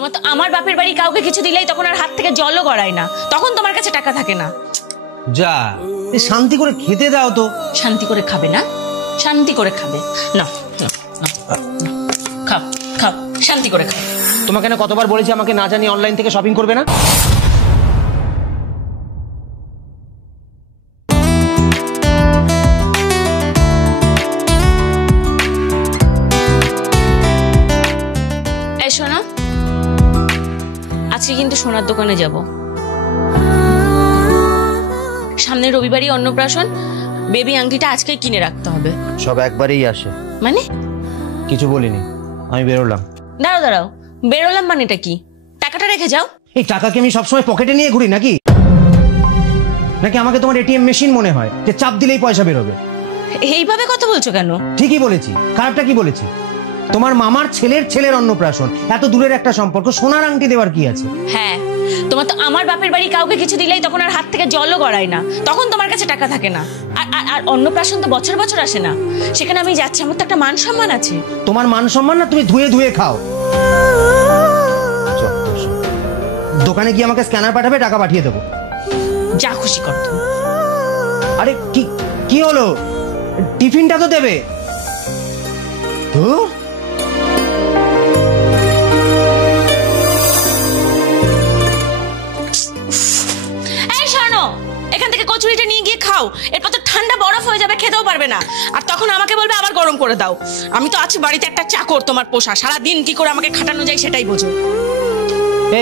তোমার তো আমার বাপের বাড়ি কাউকে কিছু দিলেই তখন আর হাত থেকে জলও গড়ায় না, তখন তোমার কাছে টাকা থাকে না। যা শান্তি করে খেতে দাও তো। শান্তি করে খাবে না? শান্তি করে খাবে না, খাও খাও, শান্তি করে খাও। তোমাকে না কতবার বলেছি আমাকে না জানি অনলাইন থেকে শপিং করবে না? এই শোনো, আজকে কিন্তু সোনার দোকানে যাব। সামনের রবিবারই অন্নপ্রাশন, বেবি আংটিটা আজকেই কিনে রাখতে হবে। সব একবারেই আসে মানে? কিছু বলিনি, আমি বেরোলাম। দাঁড়াও দাঁড়াও, বেরোলাম মানেটা কি? টাকাটা রেখে যাও। এই টাকাকে আমি সবসময় পকেটে নিয়ে ঘুরি নাকি? নাকি আমাকে তোমার এটিএম মেশিন মনে হয় যে চাপ দিলেই পয়সা বেরোবে? এইভাবে কথা বলছো কেন? ঠিকই বলেছি, খারাপটা কি বলেছি? তোমার মামার ছেলের ছেলের অন্নপ্রাশন, এত দূরের একটা সম্পর্ক, সোনার আংটি দেওয়ার কি আছে? হ্যাঁ, তোমার তো আমার বাপের বাড়ি কাউকে কিছু দিলেই তখন আর হাত থেকে জলও গড়ায় না, তখন তোমার কাছে টাকা থাকে না। আর অন্নপ্রাশন তো বছর বছর আসে না, সেখানে আমি যাচ্ছি, আমার তো একটা মান সম্মান আছে। তোমার মান সম্মান না তুমি ধুয়ে ধুয়ে খাও। দোকানে গিয়ে আমাকে স্ক্যানার পাঠাবে, টাকা পাঠিয়ে দেবো। যা খুশি কর তুমি। আরে কি কি হলো? টিফিনটা তো দেবে। এই শোনো, এখান থেকে কচুরিটা নিয়ে গিয়ে খাও, এরপর তো ঠান্ডা বরফ হয়ে যাবে, খেতেও পারবে না। আর তখন আমাকে বলবে আবার গরম করে দাও। আমি তো আছি বাড়িতে একটা চাকর, তোমার পোষা, সারাদিন কি করে আমাকে খাটানো যায় সেটাই বোঝো।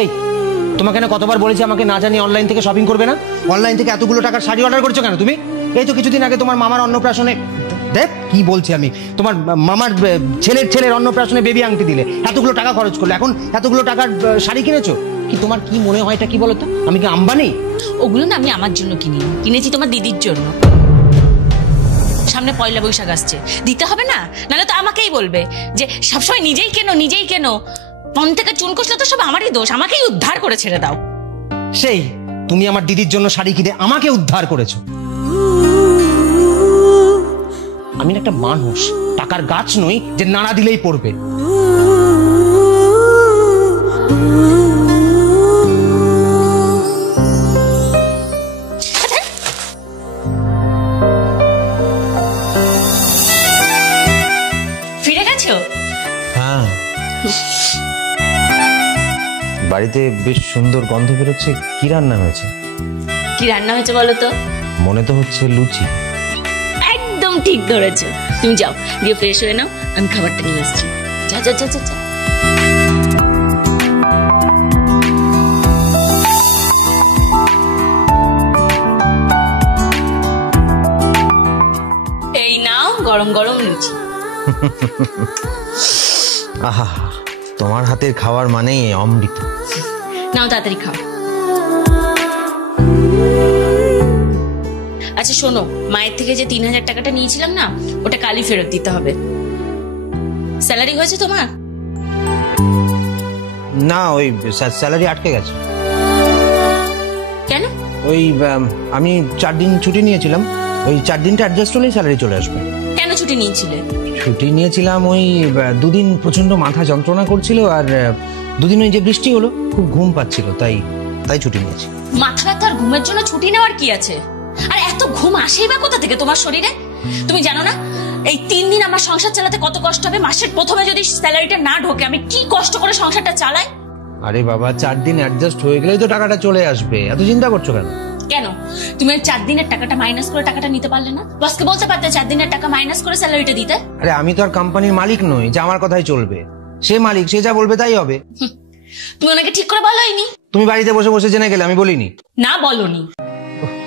এই তোমাকে না কতবার বলেছি আমাকে না জানি অনলাইন থেকে শপিং করবে না? অনলাইন থেকে এতগুলো টাকার শাড়ি অর্ডার করছো কেন তুমি? এই তো কিছুদিন আগে তোমার মামার অন্নপ্রাশনে, দেখ কি বলছি আমি, তোমার মামার ছেলের ছেলের অন্নপ্রাশনে বেবি আংটি দিলে, এতগুলো টাকা খরচ করলে, এখন এতগুলো টাকার শাড়ি কিনেছো। কি তোমার কি মনে হয় এটা কি বলো তো? আমি কি আম্বানি? ওগুলো না আমি আমার জন্য কিনেছি তোমার দিদির জন্য। সামনে পয়লা বৈশাখ আসছে, দিতে হবে না? নাহলে তো আমাকেই বলবে যে সবসময় নিজেই কেনো। মন থেকে চুন কষলে তো সব আমারই দোষ, আমাকেই উদ্ধার করে ছেড়ে দাও। সেই তুমি আমার দিদির জন্য শাড়ি কিনে আমাকে উদ্ধার করেছো। আমি একটা মানুষ, টাকার গাছ নই যে নাড়া দিলেই পড়বে। ফিরে গেছো? হ্যাঁ, বাড়িতে বেশ সুন্দর গন্ধ বেরোচ্ছে। কি রান্না হয়েছে? কি রান্না হয়েছে বলো তো? মনে তো হচ্ছে লুচি। একদম ঠিক ধরেছো। তুমি যাও, গিয়ে ফ্রেশ হয়ে নাও, আমি খাবারটা নিয়ে আসছি। যা যা যা যা যা। এই নাও গরম গরম লুচি। আহা, তোমার হাতের খাবার মানেই অমৃত। নাও তাড়াতাড়ি খাও। আচ্ছা শোনো, মায়ের থেকে যে 3000 টাকাটা নিয়েছিলাম না, ওটা কালই ফেরত দিতে হবে। স্যালারি হয়েছে তোমার? না, ওই স্যালারি আটকে গেছে। কেন? ওই আমি 4 দিন ছুটি নিয়েছিলাম, ওই 4 দিনটা অ্যাডজাস্ট হলেই স্যালারি চলে আসবে। কেন ছুটি নিয়েছিলে? ছুটি নিয়েছিলাম ওই 2 দিন প্রচন্ড মাথা যন্ত্রণা করছিল, আর 2 দিন ওই যে বৃষ্টি হলো, খুব ঘুম পাচ্ছিল, তাই ছুটি নিয়েছি। মাথা ব্যথা আর ঘুমের জন্য ছুটি নেওয়ার কি আছে? আর এত ঘুম আসেই বা কোথা থেকে তোমার শরীরে? তুমি জানো না এই 3 দিন আমার সংসার চালাতে কত কষ্ট হবে? মাসের প্রথমে যদি স্যালারিটা না ঢোকে, আমি কি কষ্ট করে সংসারটা চালাই। আরে বাবা, 4 দিন অ্যাডজাস্ট হয়ে গেলেই তো টাকাটা চলে আসবে, এত চিন্তা করছো কেন? কেন তুমি 4 দিনের টাকাটা মাইনাস করে টাকাটা নিতে পারলে না? বসকে বলতে পারতে 4 দিনের টাকা মাইনাস করে স্যালারিটা দিতে। আরে আমি তো আর কোম্পানির মালিক নই যে আমার কথাই চলবে। সে মালিক, সে যা বলবে তাই হবে। তুমি ওনাকে ঠিক করে বলোইনি? তুমি বাড়িতে বসে বসে জেনে গেলে, আমি বলিনি। না বলোনি।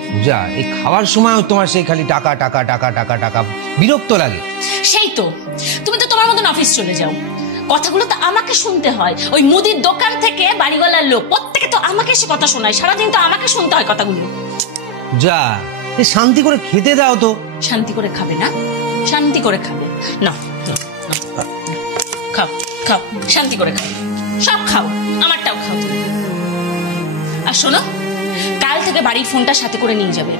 পূজা, এই খাওয়ার সময় তোমার সেই খালি টাকা টাকা টাকা টাকা টাকা, বিরক্ত লাগে। সেই তো, তুমি তো তোমার মতন অফিস চলে যাও, কথাগুলো তো আমাকে শুনতে হয়। ওই মুদির দোকান থেকে বাড়িওয়ালার লোক, প্রত্যেকে তো আমাকে এসে কথা শোনায়, সারাদিন তো আমাকে শুনতে হয় কথাগুলো। যা, শান্তি করে খেতে দাও তো। শান্তি করে খাবে না? শান্তি করে খাবে না, খাও খাও, শান্তি করে খাও, সব খাও, আমারটাও খাও। আর শোনো, কাল থেকে বাড়ির ফোনটা সাথে করে নিয়ে যাবে।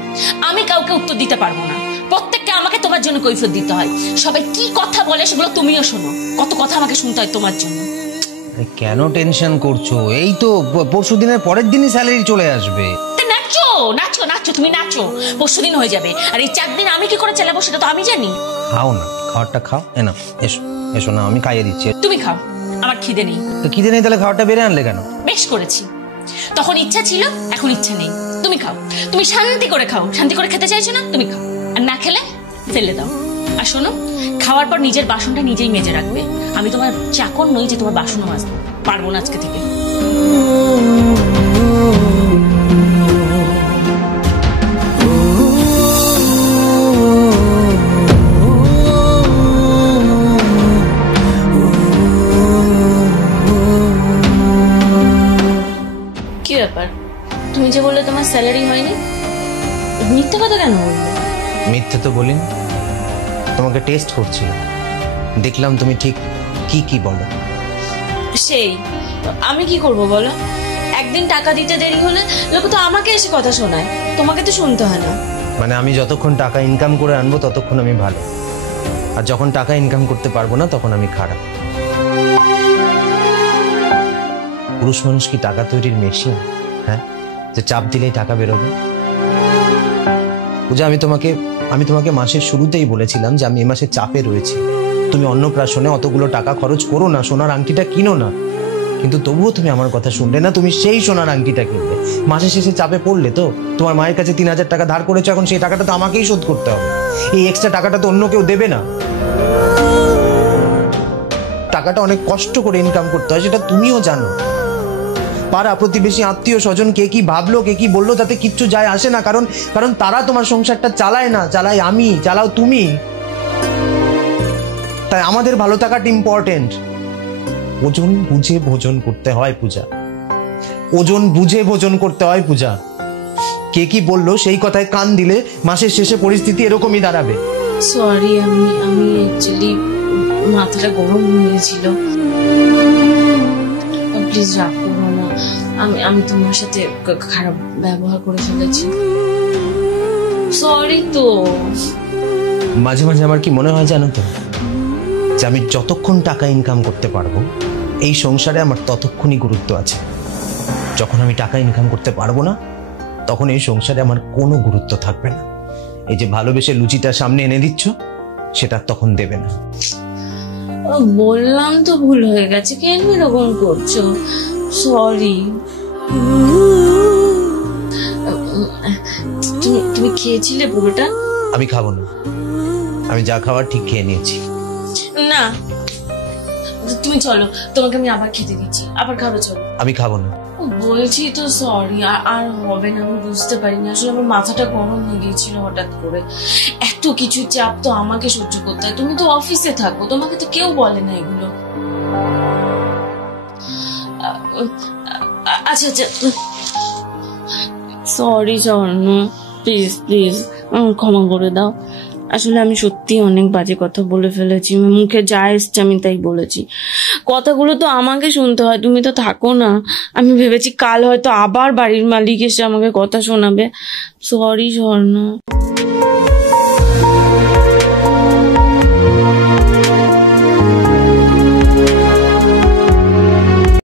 আমি কাউকে উত্তর দিতে পারবো না, প্রত্যেককে আমাকে তোমার জন্য কৈফিয়ত দিতে হয়। সবাই কি কথা বলে সেগুলো তুমিও শোনো, কত কথা আমাকে শুনতে হয় তোমার জন্য। আরে কেন টেনশন করছো? এই তো পরশু দিনের পরের দিনই স্যালারি চলে আসবে। নাচো নাচো নাচো, তুমি নাচো, পরশুদিন হয়ে যাবে। আর এই 4 দিন আমি কি করে চালাবো সেটা তো আমি জানি। খাও না, খাবারটা খাও। না এসো এসো না, আমি খাইয়ে দিচ্ছি। তুমি খাও, আমার খিদে নেই। তো খিদে নেই তাহলে খাবারটা বেড়ে আনলে কেন? বেশ করেছি, তখন ইচ্ছা ছিল, এখন ইচ্ছা নেই। তুমি খাও, তুমি শান্তি করে খাও। শান্তি করে খেতে চাইছো না, তুমি খাও। আর না খেলে ফেলে দাও। আর শোনো, খাওয়ার পর নিজের বাসনটা নিজেই মেজে রাখবে। আমি তোমার চাকর নই যে তোমার বাসনও মাজতে পারবো না আজকে থেকে। কি ব্যাপার, তুমি যে বললে তোমার স্যালারি হয়নি, মিথ্যে কথা কেন বললে? মিথ্যে তো বলিনি, তোমাকে টেস্ট করছি, দেখলাম তুমি ঠিক কি কি বলো। সেই আমি কি করব বলো? একদিন টাকা দিতে দেরি হলে লোকে তো আমাকে এসে কথা শোনায়, তোমাকে তো শুনতে হয় না। মানে আমি যতক্ষণ টাকা ইনকাম করে আনবো ততক্ষণ আমি ভালো, আর যখন টাকা ইনকাম করতে পারবো না তখন আমি খারাপ। পুরুষ মানুষ কি টাকা তৈরির মেশিন? হ্যাঁ, যে চাপ দিলেই টাকা বেরোবে? পূজা, আমি তোমাকে মাসের শুরুতেই বলেছিলাম যে আমি এই মাসে চাপে রয়েছি, তুমি অন্নপ্রাশনে অতগুলো টাকা খরচ করো না, সোনার আংটিটা কিনো না। কিন্তু তবুও তুমি আমার কথা শুনলে না, তুমি সেই সোনার আংটিটা কিনলে। মাসের শেষে চাপে পড়লে তো, তোমার মায়ের কাছে 3000 টাকা ধার করেছো, এখন সেই টাকাটা তো আমাকেই শোধ করতে হবে। এই এক্সট্রা টাকাটা তো অন্য কেউ দেবে না। টাকাটা অনেক কষ্ট করে ইনকাম করতে হয়, সেটা তুমিও জানো। পাড়া প্রতিবেশী আত্মীয় স্বজন কে কি ভাবলো, কে কি বললো, তাতে কিচ্ছু যায় আসে না। কারণ তারা তোমার সংসারটা চালায় না, চালাই আমি, চালাও তুমি। তাই আমাদের ভালো থাকাটা ইম্পর্টেন্ট। ওজন বুঝে ভোজন করতে হয় পূজা, ওজন বুঝে ভোজন করতে হয় পূজা। কে কি বললো সেই কথায় কান দিলে মাসের শেষে পরিস্থিতি এরকমই দাঁড়াবে। সরি, আমি অ্যাকচুয়ালি মাথাটা গরম হয়ে গেছিল। প্লিজ রাগ করো না, আমি তোমার সাথে খারাপ ব্যবহার করে ফেলেছি। সরি তো। মাঝে মাঝে আমার কি মনে হয় জানো তো, যে আমি যতক্ষণ টাকা ইনকাম করতে পারবো এই সংসারে আমার ততক্ষণই গুরুত্ব আছে। যখন আমি টাকা ইনকাম করতে পারবো না, তখন এই সংসারে আমার কোনো গুরুত্ব থাকবে না। এই যে ভালোবেসে লুচিটা সামনে এনে দিচ্ছ, সেটা তখন দেবে না। বললাম তো ভুল হয়ে গেছে, কেন এরকম করছো? সরি। তুমি খেয়েছিলে পুরোটা? আমি খাবো না, আমি যা খাবার ঠিক খেয়ে নিয়েছি। না, তুমি চলো, তোমাকে আমি আবার খেতে দিচ্ছি, আবার খাবে, চলো। আমি খাবো না। বলছি তো সরি, আর হবে না। আমি বুঝতে পারিনি, আসলে আমার মাথাটা গরম হয়ে গিয়েছিল হঠাৎ করে। এত কিছু চাপ তো আমাকে সহ্য করতে হয়। তুমি তো অফিসে থাকো, তোমাকে তো কেউ বলে না এগুলো। আচ্ছা আচ্ছা, সরি স্বর্ণ, প্লিজ প্লিজ ক্ষমা করে দাও। আসলে আমি সত্যি অনেক বাজে কথা বলে ফেলেছি, মুখে যা এসছে আমি তাই বলেছি। কথাগুলো তো আমাকে শুনতে হয়, তুমি তো থাকো না। আমি ভেবেছি কাল হয়তো আবার বাড়ির মালিক এসে আমাকে কথা শোনাবে। সরি স্বর্ণ।